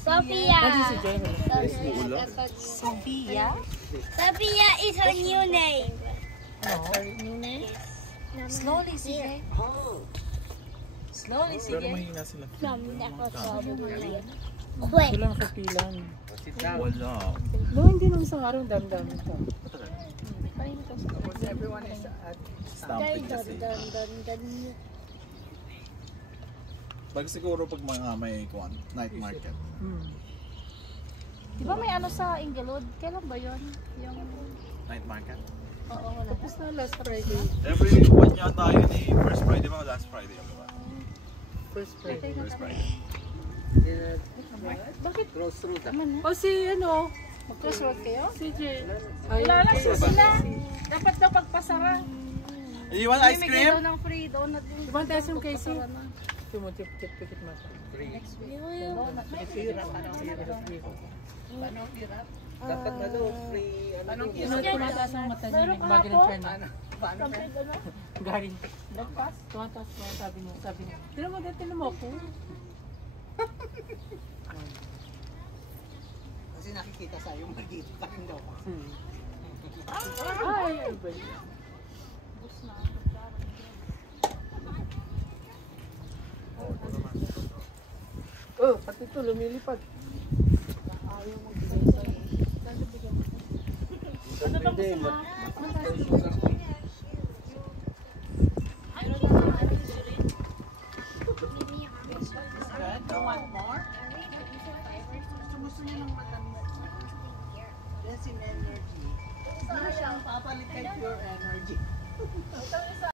Sophia. Si Jen. Sophia? Sophia is her new name. Her new name? Slowly, sige. Slowly, sige. Pero mahina sila. Quick. Walang kapilan. Wala. No, hindi nung isang araw, dami-dami ito. Everyone is at Stamping kasi. Pag siguro pag mga may night market. Di ba may ano sa Inglewood? Kailan ba yun? Yung... Night market? Oo, wala. tapos na last Friday. Every one yata yun eh. First Friday ba? Last Friday. First Friday. First Friday. Bakit? Crossroad. O si ano? Mag-crossroad kayo? Si Jen. Wala lang sila. Dapat daw pagpasara. You want ice Bigay cream? daw ng free donut. Diba tayo sa Casey? Tumutip-tip-tikit mata. Dapat na daw, free, ano yung Ano tumataas ang mata niya? Nagmagi ng trend. Galing. Nagpas? Tumataas mo, sabi niya. Tinan mo ako. Kasi nakikita sa'yo, maliit pa rin daw. Ay, everybody. Oh, pati ito, lumilipad. Ayaw mo bigay sa'yo. Ano bang gusto mo?